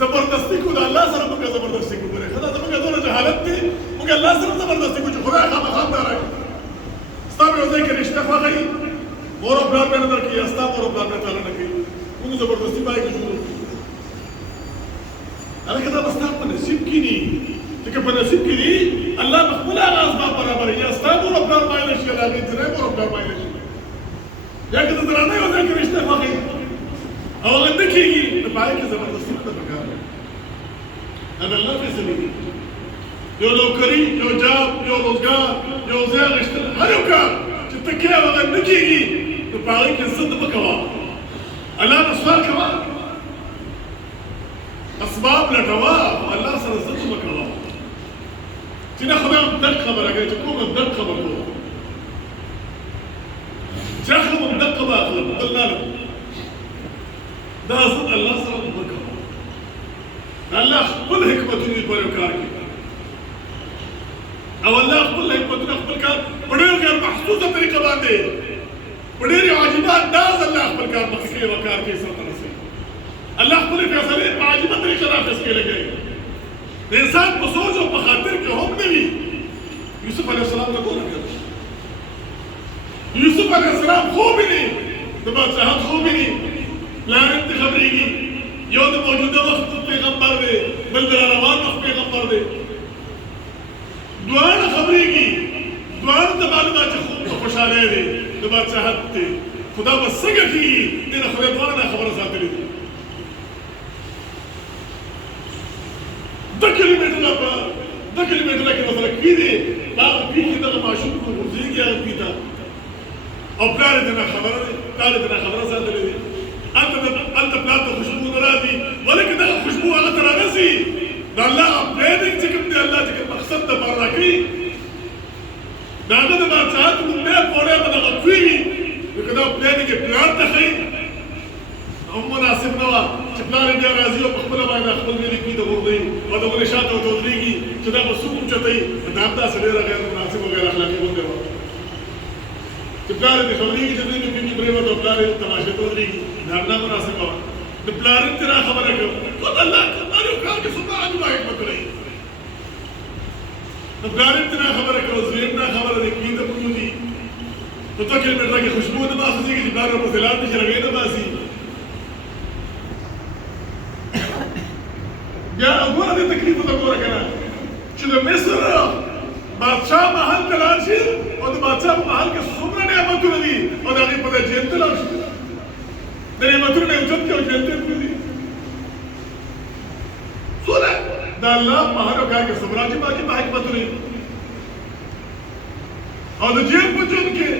زبردستی کو د الله سره موږ زبردستی کو ګره خدای زموږ دونه جهالت دی موږ الله سره زبردستی کو چې خدای خامخا دارای ستا به یو ځای کې رشته خوښوي مور او پلار به نه درکوي یا ستا مور او پلار به تعالی نه کوي موږ زبردستی باندې شروع هلکه دا به ستا په نصیب کې دي ځکه په نصیب کې دي الله به خپل هغه اسباب برابروي یا ستا مور او پلار مایله شي یا د هغې ځینې مور او پلار مایله شي یا که د درانه یو ځای کې رشته خوښوي او هغه نه کېږي نو په هغې کې زبردستي نه ده پکار هذا الله فیصلې دي یو نوکري یو جاب یو روزګار یو ځای اخیستل هر یو کار چې ته کوې او هغه نه کېږي نو په هغې کې ضد مه کوه الله نه سوال کوه اسباب لټوه او الله سره ضد مه کوه چې نه خدای هم دق خبره کوي چې کومه دق خبره کوه چې اخلم هم دقه به اخلم بل نه لم دا ضد الله سره مه کوه الله خپل حکمتونه دې پر یو کار کوي او الله خپل حکمتونه خپل کار په ډېر غیر محسوسه طریقه باندې په ډېر عجیبه انداز الله خپل کار مخکې کوي او کار کوي سرته رسوي الله خپل فیصلې په عجیبه طریقه نافذ کوي لګوي د انسان په سوچ او په خاطر کې هم نه وي یوسف علیه السلام ته ګوره کړه یوسف علیه السلام خوب ویني د بادشاهت خوب ویني پلار یې ته خبرېږي یو د موجوده وخت پیغمبر دی بل د روان وخت پیغمبر دی دواړه خبرېږي دواړه ته معلومه چې خوب ته خوشحالی دی د بادشاهت دی خدا به څنګه کېږي دې نه خدای دواړه دا خبره ساتلې دي دوه کیلومتره کې ورسره کړي دي هغه پي کې دغه ماشوم غورځېږي هغه پي ته او پلار یې دې نه خبره دی پلار یې دې نه خبره ساتلې دي هلته پلار ته خوشبو نه راځي ولکه دغه خوشبو هغه ته رانهځي د الله پلاننګ چې کوم دی الله چې کوم مقصد دپاره راکوي د هغه د بادشاهت لومړی پوړی به دغه کوي نو که دا پلاننګ یې پلار ته ښایي هم مناسب نه وه چې پلار یې بیا راځي او په خپله باندې خپل ویلي کوي د غورځوي او د غونې شاته ورته ودرېږي چې دا به څوک اوچتوي دا هم داسې ډېره غیر مناسب او غیر اخلاقي غوندې وه چې پلار یې دې خبرېږي چې دوی نو پینځي پرېوت او پلار یې تماشې ته ودرېږي دا هم نامناسبه وه د پلار یې ترې خبره کوي خو د الله هر یو کار کې څومره عجیبه حکمتونه وي د پلار یې ترې خبره کوي زوی یې نه خبره دی کلي ته پرېوځي په 2 کیلومتره کې خوشبو نه باسېږي چې پلار ورپسې لاړ نه شي رګۍ نه باسي بیا ګوره دې تکلیف ته ګوره که نه چې د مصر بادشاه محل ته لاړ شي او د بادشاه په محل کې څومره نعمتونه دي او د هغې په ځای جیل ته لاړ شي د نعمتونو نه یو چت کې او جیل ته یې پرېږدي څونه د الله په هر یو کار کې څومره عجیبه عجیبه حکمتونه دي او د جیل په ژوند کې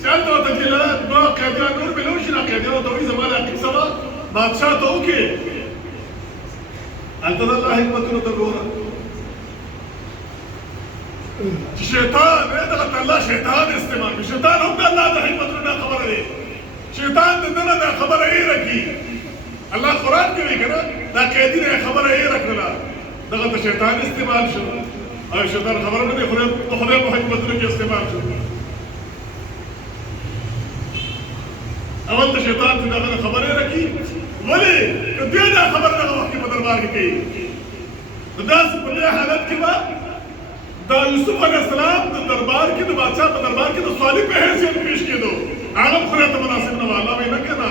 چې هلته ورته جیلان دوه قیدیان نور مېلو شي دا قیدیان ورته وایي زما دا قصه به بادشاه ته وکړې هلته د الله حکمتونو ته ګوره چې شیطان دغه ته الله شیطان استعمال کړي شیطان هم د الله د حکمتونو نه خبره دی شیطان د ده نه دا خبره هېره کړي الله قرآن کې وایي که نه دا قیدي نه خبره هېره کړله دغه ته شیطان استعمال شو او شیطان خبره نه دی د خدای په حکمتونو کې استعمال شو اول ته شیطان چې دغه خبره هېره کړي ولې که دې دا خبره دغه وخت کې په دربار کې کوي نو داسې په دې حالت کې به دا یوسف علیه السلام د دربار کې د بادشاه په دربار کې د سوالي په حیثیت پیش کېدو هغه هم خدای ته مناسب نه وه الله وایي نه که نه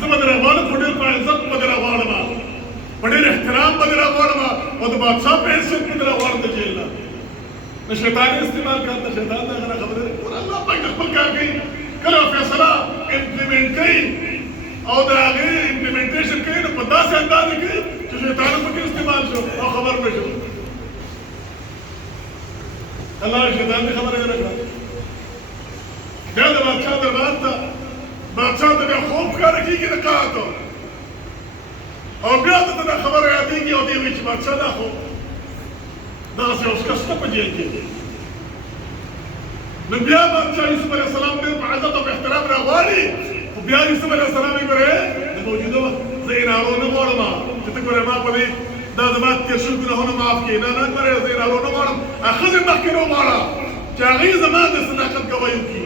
زه به درې غواړم خو ډېر په عزت به درې غواړم په ډېر احترام به درې غواړم او د بادشاه په حیثیت به درې غواړم د جیل نه نو شیطان یې استعمال کړه د شیطان د هغه نه خبرې الله پاک خپل کار کوي کله فیصله امپلیمنټ کوي او د هغې امپلیمنټیشن کوي نو په داسې انداز یې کوي چې شیطان هم پکې استعمال شو او خبر نه شو الله شیطان دې خبره یې نه کړه بیا د بادشاه دربار ته بادشاه ته بیا خوب ښکاره کېږي د قحط او بیا ته دا خبره یادېږي او دی وایي چې بادشاه دا خو داسې اوس کس ته په جیل کې نو بیا بادشاه یوسف علیه السلام ډېر په عزت او په احترام راغواړي خو بیا یوسف علیه السلام یې ګورې د موجوده وخت زه انارو نه غواړم چې ته ګورې ما په دې دا زما تېر شوي ګناهونه معاف کړي نه نه ګورې زه انارو نه غواړم ښځې مخکې نه وغواړه چې هغې زما د صداقت ګواهي وکړي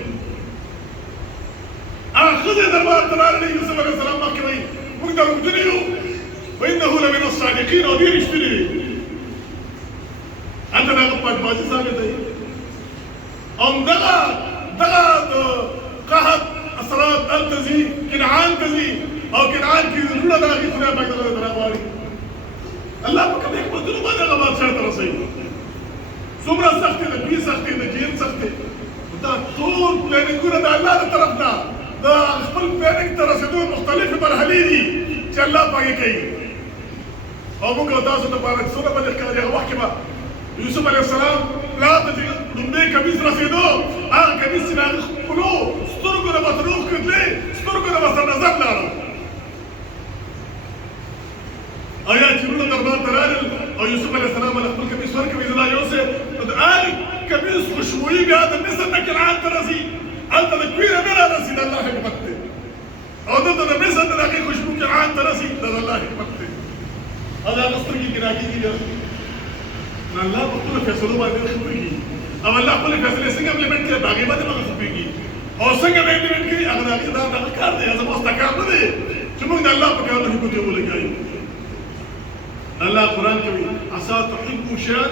هغه ښځې دربار ته راغلې یوسف علیه السلام مخکې وایي موږ د روغتون یو وانه لمن الصادقين او دي رښتینی انت دا پاک بازی ثابت دی ام دغه قحط اثرات التزي كنعان تزي او كنعان کی زړه دا کی خدای پاک دغه دراوالي الله په کوم حکمتونو باندې هغه بادشاہ ته رسوي څومره سخت دی بي سخت دی جین سخت دی دا ټول پلانینګونه د الله تر طرف نه دا خپل پلانینګ ته رسیدو مختلفې مرحلې دي چې الله پاک کوي او موږ تاسو ته په څونه باندې ښکاري هغه وخت کې به یوسف علیه السلام پلار ته چې لومړی کمیس رسېدو هغه کمیس چې د هغه خپلو سترګو نه به تروغ کتلې سترګو نه به سر نظر لاړه آیا چې وروڼه دربار ته راغلل او یوسف علیه السلام له خپل کمیس ورکوي زه دا یوسف نو د هغې کمیس خوشبويي بیا د مصر نه کنعان ته رسي هلته د کویره نه رارسي د الله حکمت دی او دلته د مصر نه د هغې خوشبو کنعان ته رسي دا د الله حکمت دی او د هغه سترګې کې راکېږي نو الله په خپلو فیصلو باندې خبرېږي او الله خپلې فیصلې څنګه امپلیمنټ کوي په هغې باندې به خبرېږي او څنګه به امپلیمنټ کوي هغه د هغې دا دغه کار دی زموږ ستا کار نه دی چې موږ د الله په کار باندې ګوتې ولګوو الله قرآن کوي عسى تحبوا شيئا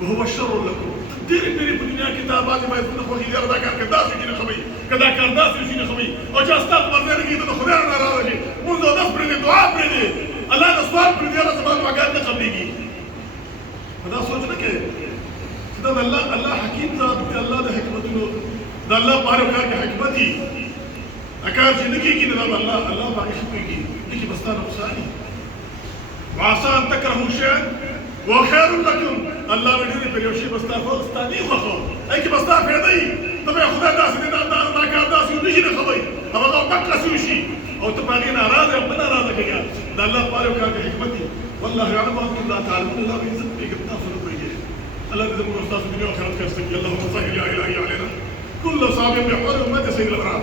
وهو شر لكم ډېرې ډېرې په دنیا کې دا بعضې باید خوښي دی دا کار که داسې کي نه خبري که دا کار داسې شي نه خبري او چې ستا په مرضۍ نه کېږي ته د خدای نه ناراضه شي مونځ اودس پرېږدې دعا پرېږدې الله نه سوال پرېږدې هغه زما دعاګان نه قبلېږي دا سوچ نه کوې چې دا د الله حکیم ذات دی الله د حکمتونو د الله په هر یو کار کې حکمت دي کار چې نه کېږي نو دا الله په هغې ښه پوهېږي لیکن بس تا نقصان وعسى ان تكرهوا شيئا وهو خير لكم الله ودې په یو شی بس تاسو ستاني خوښو اې کې بس تاسو پیدا یې ته به خدای داسې دا کار داسې نشي نه خبري هغه دا پکې شي او ته باندې ناراضه او بل ناراضه کېږي دا الله په یو کار کې حکمت دي والله يعلم وانتم لا تعلمون الله عزت بك تاسو نه پوهیږئ الله دې موږ تاسو دنیا او آخرت کې استقبال اللهم صل يا الهي علينا كل صابر بحوال امه سيد الابرار